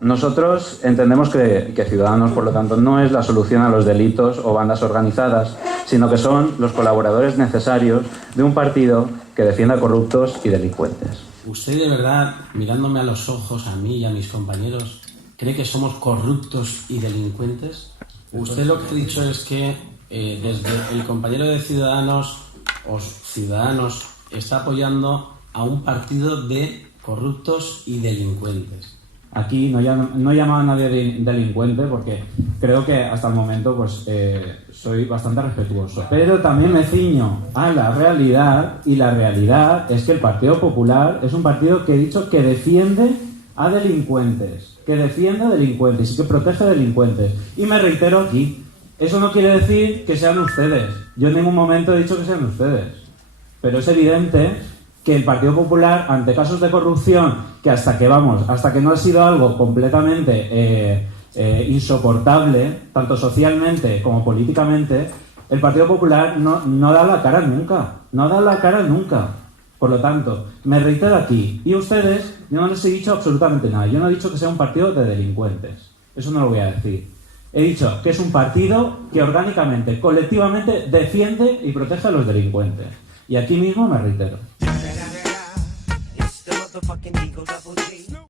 Nosotros entendemos que Ciudadanos, por lo tanto, no es la solución a los delitos o bandas organizadas, sino que son los colaboradores necesarios de un partido que defienda a corruptos y delincuentes. ¿Usted de verdad, mirándome a los ojos, a mí y a mis compañeros, cree que somos corruptos y delincuentes? Usted lo que ha dicho es que desde el compañero de Ciudadanos o Ciudadanos está apoyando a un partido de corruptos y delincuentes. Aquí no he llamado a nadie delincuente porque creo que hasta el momento pues soy bastante respetuoso. Pero también me ciño a la realidad, y la realidad es que el Partido Popular es un partido que he dicho que defiende a delincuentes, y que protege a delincuentes. Y me reitero aquí, eso no quiere decir que sean ustedes. Yo en ningún momento he dicho que sean ustedes. Pero es evidente que el Partido Popular, ante casos de corrupción, que hasta que no ha sido algo completamente insoportable, tanto socialmente como políticamente, el Partido Popular no da la cara nunca. Por lo tanto, me reitero aquí. Y ustedes, yo no les he dicho absolutamente nada. Yo no he dicho que sea un partido de delincuentes. Eso no lo voy a decir. He dicho que es un partido que orgánicamente, colectivamente, defiende y protege a los delincuentes. Y aquí mismo me reitero.